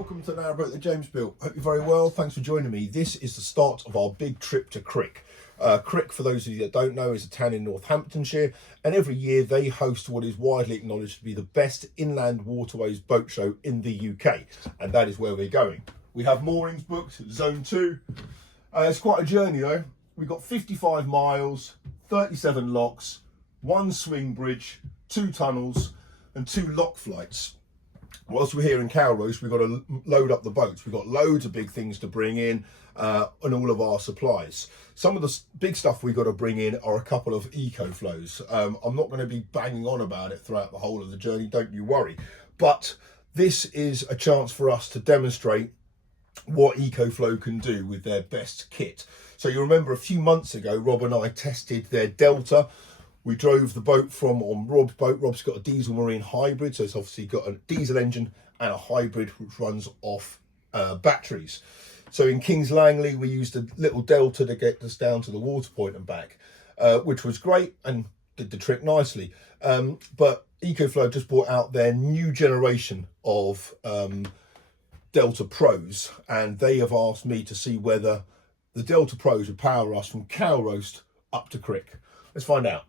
Welcome to Narrowboat that James built. Hope you're very well. Thanks for joining me. This is the start of our big trip to Crick. Crick, for those of you that don't know, is a town in Northamptonshire, and every year they host what is widely acknowledged to be the best inland waterways boat show in the UK, and that is where we're going. We have moorings booked, zone 2. It's quite a journey though. We've got 55 miles, 37 locks, 1 swing bridge, 2 tunnels and 2 lock flights. Whilst we're here in Canal, we've got to load up the boats. We've got loads of big things to bring in and all of our supplies. Some of the big stuff we've got to bring in are a couple of ECOFLOWs. I'm not going to be banging on about it throughout the whole of the journey, don't you worry. But this is a chance for us to demonstrate what ECOFLOW can do with their best kit. So you remember a few months ago, Rob and I tested their Delta. We drove the boat from on Rob's boat. Rob's got a diesel marine hybrid, so it's obviously got a diesel engine and a hybrid which runs off batteries. So in Kings Langley, we used a little Delta to get us down to the water point and back, which was great and did the trick nicely. But ECOFLOW just brought out their new generation of Delta Pros, and they have asked me to see whether the Delta Pros would power us from Canal Roast up to Crick. Let's find out.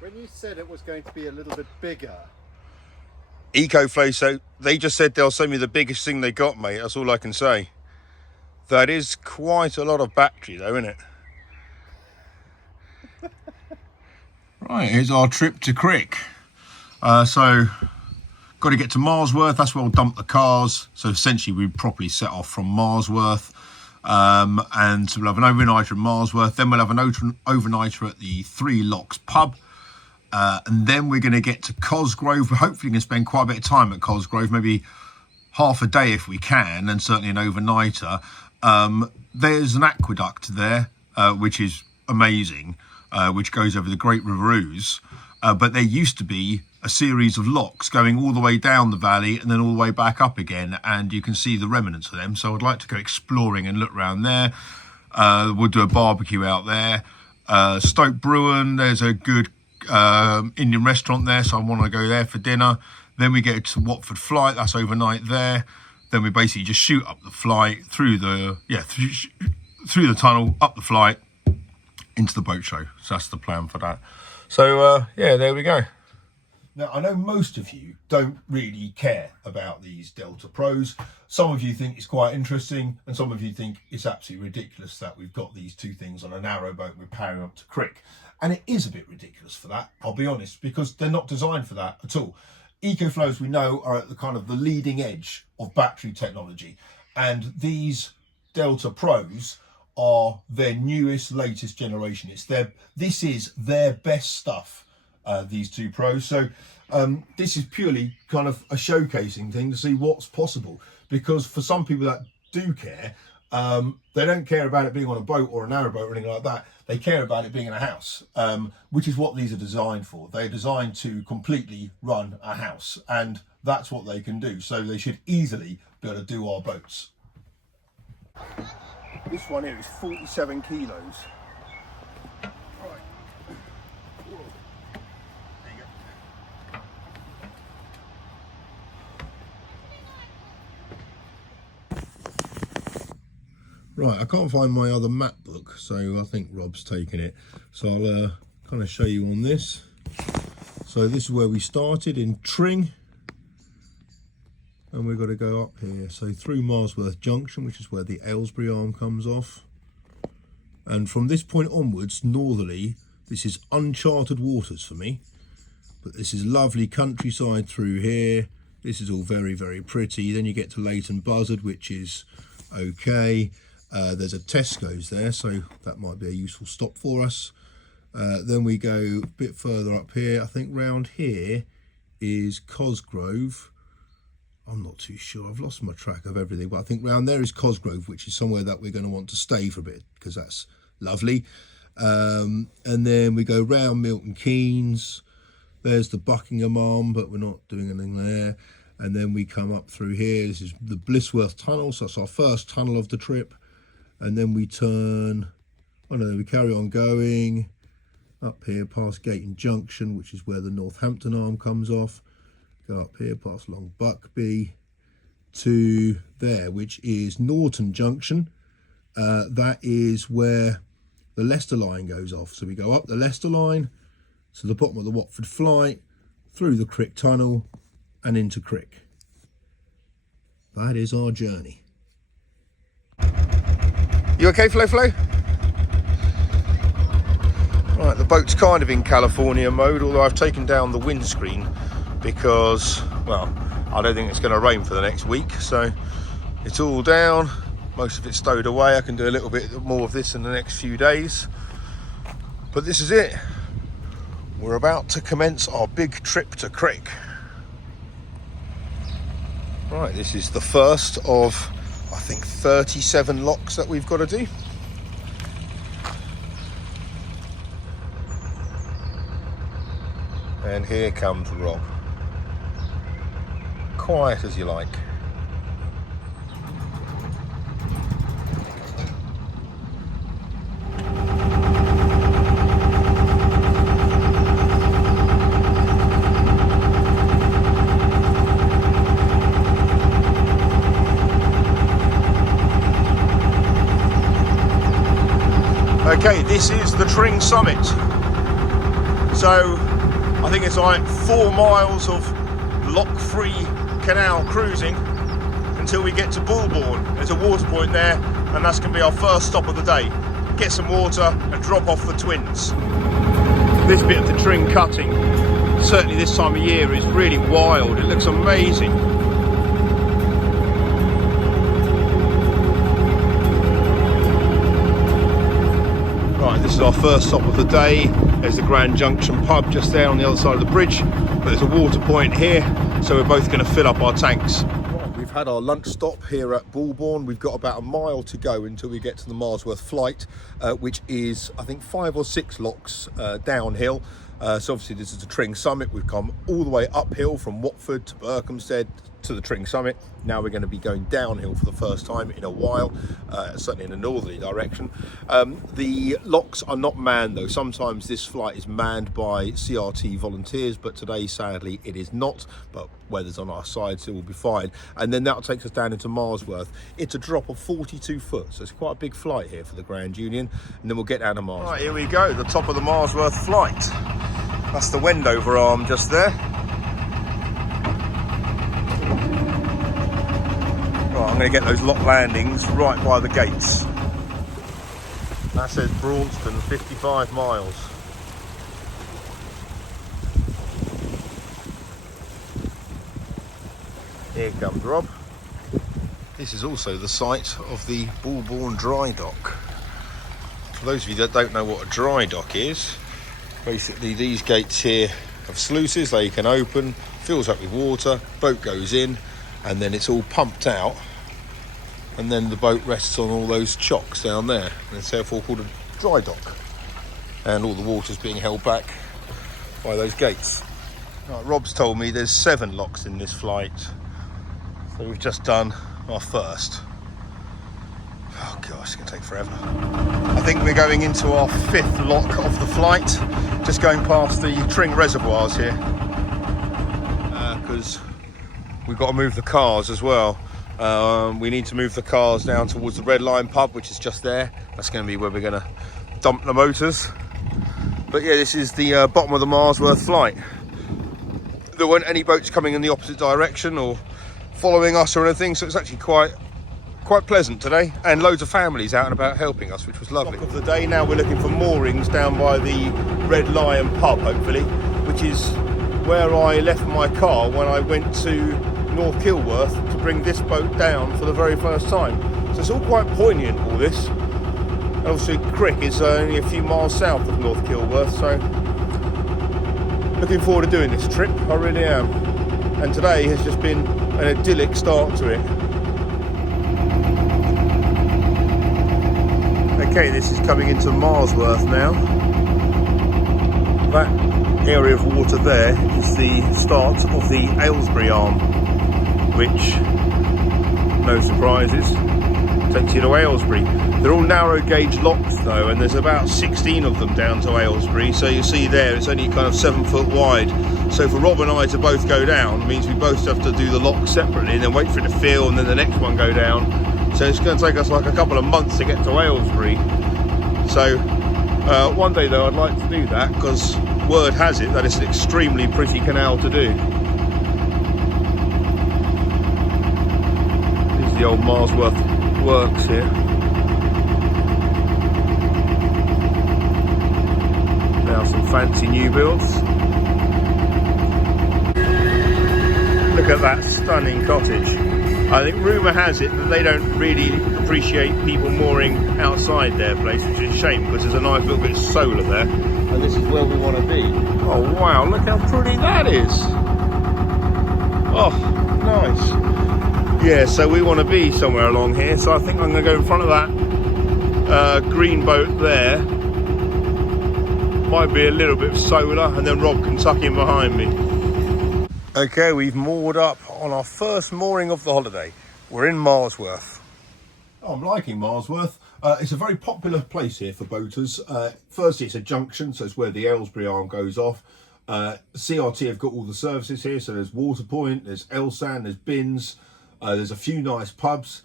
When you said it was going to be a little bit bigger, ECOFLOW, so they just said they'll send me the biggest thing they got, mate. That's all I can say. That is quite a lot of battery though, isn't it? Right, here's our trip to Crick. So got to get to Marsworth. That's where we'll dump the cars. So essentially we properly set off from Marsworth, and so we'll have an overnighter in Marsworth. Then we'll have an overnighter at the Three Locks pub. And then we're going to get to Cosgrove. We're hopefully going to spend quite a bit of time at Cosgrove, maybe half a day if we can, and certainly an overnighter. There's an aqueduct there, which is amazing, which goes over the Great River Ouse. But there used to be a series of locks going all the way down the valley and then all the way back up again, and you can see the remnants of them. So I'd like to go exploring and look around there. We'll do a barbecue out there. Stoke Bruin, there's a good Indian restaurant there, so I want to go there for dinner. Then we get to Watford Flight, that's overnight there. Then we basically just shoot up the flight through the through the tunnel, up the flight into the boat show. So that's the plan for that. So yeah, there we go. Now, I know most of you don't really care about these Delta Pros. Some of you think it's quite interesting, and some of you think it's absolutely ridiculous that we've got these two things on a narrowboat we're powering up to Crick. And it is a bit ridiculous for that, I'll be honest, because they're not designed for that at all. ECOFLOWs, we know, are at the kind of the leading edge of battery technology, and these Delta Pros are their newest, latest generation. This is their best stuff, these two Pros. So this is purely kind of a showcasing thing to see what's possible, because for some people that do care, they don't care about it being on a boat or a narrowboat or anything like that. They care about it being in a house, which is what these are designed for. They're designed to completely run a house, and that's what they can do. So they should easily be able to do our boats. This one here is 47 kilos. Right, I can't find my other map book, so I think Rob's taken it. So I'll kind of show you on this. So this is where we started, in Tring. And we've got to go up here. So through Marsworth Junction, which is where the Aylesbury arm comes off. And from this point onwards, northerly, this is uncharted waters for me. But this is lovely countryside through here. This is all very, very pretty. Then you get to Leighton Buzzard, which is okay. There's a Tesco's there, so that might be a useful stop for us. Then we go a bit further up here. I think round here is Cosgrove, I'm not too sure. I've lost my track of everything, but I think round there is Cosgrove, which is somewhere that we're going to want to stay for a bit because that's lovely. And then we go round Milton Keynes. There's the Buckingham Arm, but we're not doing anything there. And then we come up through here. This is the Blissworth Tunnel, so that's our first tunnel of the trip. And then we turn, oh no, we carry on going up here past Gayton Junction, which is where the Northampton Arm comes off. Go up here past Long Buckby to there, which is Norton Junction. That is where the Leicester line goes off. So we go up the Leicester line to the bottom of the Watford Flight, through the Crick Tunnel and into Crick. That is our journey. You okay, Flo? Right, the boat's kind of in California mode, although I've taken down the windscreen because, well, I don't think it's going to rain for the next week, so it's all down. Most of it's stowed away. I can do a little bit more of this in the next few days. But this is it. We're about to commence our big trip to Crick. Right, this is the first of, I think, 37 locks that we've got to do. And here comes Rob. Quiet as you like. Okay, this is the Tring Summit. So I think it's like 4 miles of lock-free canal cruising until we get to Bulbourne. There's a water point there, and that's going to be our first stop of the day. Get some water and drop off the twins. This bit of the Tring cutting, certainly this time of year, is really wild. It looks amazing. Right, this is our first stop of the day. There's the Grand Junction pub just there on the other side of the bridge, but there's a water point here, so we're both going to fill up our tanks. Right, we've had our lunch stop here at Bulbourne. We've got about a mile to go until we get to the Marsworth Flight, which is, I think, 5 or 6 locks downhill. So obviously this is the Tring Summit. We've come all the way uphill from Watford to Berkhamsted to the Tring Summit. Now we're going to be going downhill for the first time in a while, certainly in a northerly direction. The locks are not manned though. Sometimes this flight is manned by CRT volunteers, but today sadly it is not, but weather's on our side, so we'll be fine. And then that'll take us down into Marsworth. It's a drop of 42 foot, so it's quite a big flight here for the Grand Union, and then we'll get down to Marsworth. Right, here we go, the top of the Marsworth Flight. That's the Wendover arm just there. Right, I'm going to get those lock landings right by the gates. That says Braunston, 55 miles. Here comes Rob. This is also the site of the Bulbourne Dry Dock. For those of you that don't know what a dry dock is, basically these gates here have sluices they can open, fills up with water, boat goes in, and then it's all pumped out, and then the boat rests on all those chocks down there, and it's therefore called a dry dock, and all the water's being held back by those gates. Right, Rob's told me there's 7 locks in this flight, so we've just done our first. Oh gosh, it's going to take forever. I think we're going into our 5th lock of the flight, just going past the Tring reservoirs here, because we've got to move the cars as well. We need to move the cars down towards the Red Lion pub, which is just there. That's going to be where we're going to dump the motors. But yeah, this is the bottom of the Marsworth Flight. There weren't any boats coming in the opposite direction or following us or anything, so it's actually quite pleasant today, and loads of families out and about helping us, which was lovely. Lock of the day, now we're looking for moorings down by the Red Lion pub, hopefully, which is where I left my car when I went to North Kilworth to bring this boat down for the very first time. So it's all quite poignant, all this. And obviously Crick is only a few miles south of North Kilworth, so looking forward to doing this trip, I really am. and today has just been an idyllic start to it. Okay, this is coming into Marsworth now. That area of water there is the start of the Aylesbury arm, which, no surprises, takes you to Aylesbury. They're all narrow gauge locks though, and there's about 16 of them down to Aylesbury. So you see there, it's only kind of 7 foot wide. So for Rob and I to both go down means we both have to do the lock separately and then wait for it to fill and then the next one go down. So it's going to take us like a couple of months to get to Aylesbury. So one day though I'd like to do that, because word has it that it's an extremely pretty canal to do. This is the old Marsworth works here. Now some fancy new builds. Look at that stunning cottage. I think rumour has it that they don't really appreciate people mooring outside their place, which is a shame because there's a nice little bit of solar there, and this is where we want to be. Oh wow, look how pretty that is. Oh, nice. Yeah, so we want to be somewhere along here, so I think I'm going to go in front of that green boat there. Might be a little bit of solar, and then Rob can tuck in behind me. Okay, we've moored up on our first mooring of the holiday. We're in Marsworth. Oh, I'm liking Marsworth. It's a very popular place here for boaters. Firstly, it's a junction, so it's where the Aylesbury arm goes off. CRT have got all the services here, so there's Water Point, there's Elsan, there's bins, there's a few nice pubs,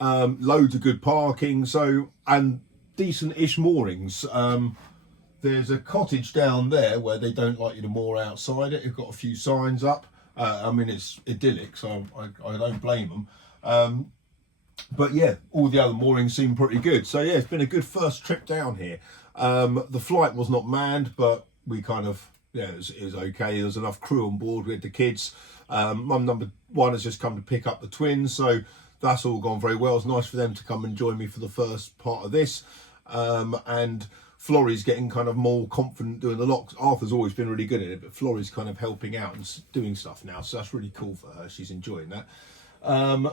loads of good parking, and decent-ish moorings. There's a cottage down there where they don't like you to moor outside it. They've got a few signs up. I mean, it's idyllic, so I don't blame them. But yeah, all the other moorings seem pretty good. So yeah, it's been a good first trip down here. The flight was not manned, but we kind of, yeah, it was okay. There was enough crew on board with the kids. Mum number 1 has just come to pick up the twins, so that's all gone very well. It's nice for them to come and join me for the first part of this. And Florrie's getting kind of more confident doing the locks. Arthur's always been really good at it, but Florrie's kind of helping out and doing stuff now, so that's really cool for her. She's enjoying that.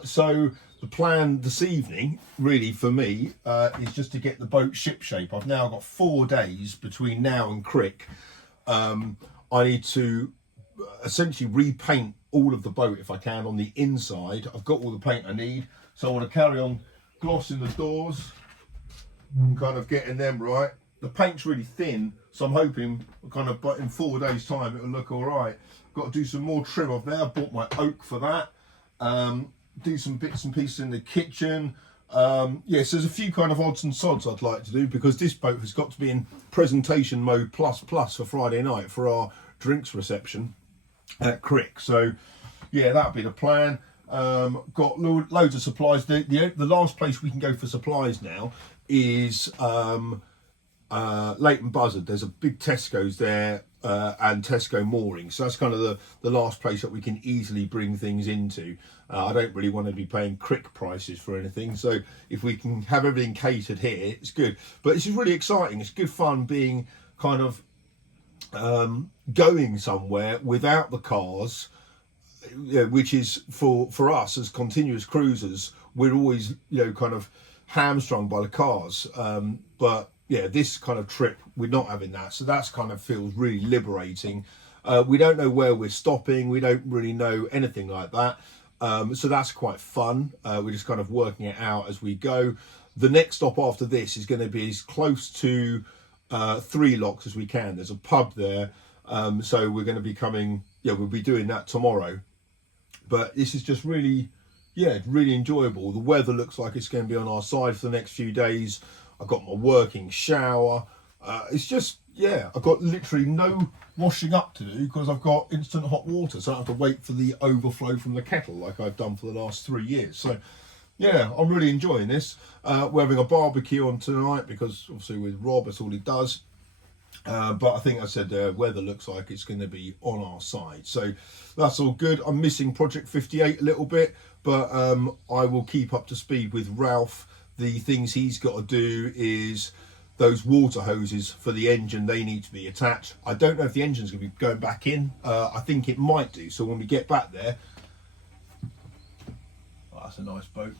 So the plan this evening, really for me, is just to get the boat ship shape. I've now got 4 days between now and Crick. I need to essentially repaint all of the boat if I can on the inside. I've got all the paint I need, so I want to carry on glossing the doors and kind of getting them right. The paint's really thin, so I'm hoping kind of in 4 days time it'll look all right. Got to do some more trim off there. I bought my oak for that. Do some bits and pieces in the kitchen. Yes, there's a few kind of odds and sods I'd like to do, because this boat has got to be in presentation mode plus for Friday night for our drinks reception at Crick. So yeah, that'll be the plan. Got loads of supplies. The last place we can go for supplies now is Leighton Buzzard. There's a big Tesco's there, and Tesco moorings, so that's kind of the last place that we can easily bring things into. I don't really want to be paying Crick prices for anything, so if we can have everything catered here, it's good. But this is really exciting. It's good fun being kind of going somewhere without the cars, which is for us as continuous cruisers, we're always, you know, kind of hamstrung by the cars. But yeah, this kind of trip, we're not having that. So that's kind of feels really liberating. We don't know where we're stopping. We don't really know anything like that. So that's quite fun. We're just kind of working it out as we go. The next stop after this is going to be as close to 3 locks as we can. There's a pub there. So we're going to be coming, yeah, we'll be doing that tomorrow. But this is just really, yeah, really enjoyable. The weather looks like it's going to be on our side for the next few days. I've got my working shower. It's just, yeah, I've got literally no washing up to do because I've got instant hot water, so I don't have to wait for the overflow from the kettle like I've done for the last 3 years. So yeah, I'm really enjoying this. We're having a barbecue on tonight because obviously with Rob, that's all he does. But I think I said the weather looks like it's going to be on our side, so that's all good. I'm missing Project 58 a little bit, but I will keep up to speed with Ralph. The things he's got to do is those water hoses for the engine, they need to be attached. I don't know if the engine's going to be going back in. I think it might do. So when we get back there, oh, that's a nice boat.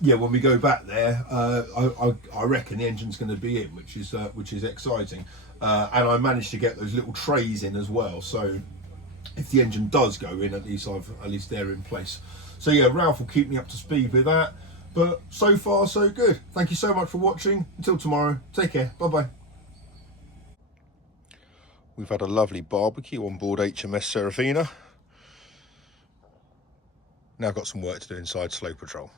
Yeah, when we go back there, I reckon the engine's going to be in, which is exciting. And I managed to get those little trays in as well. So if the engine does go in, at least they're in place. So yeah, Ralph will keep me up to speed with that. But so far, so good. Thank you so much for watching. Until tomorrow, take care. Bye-bye. We've had a lovely barbecue on board HMS Serafina. Now got some work to do inside Slow Patrol.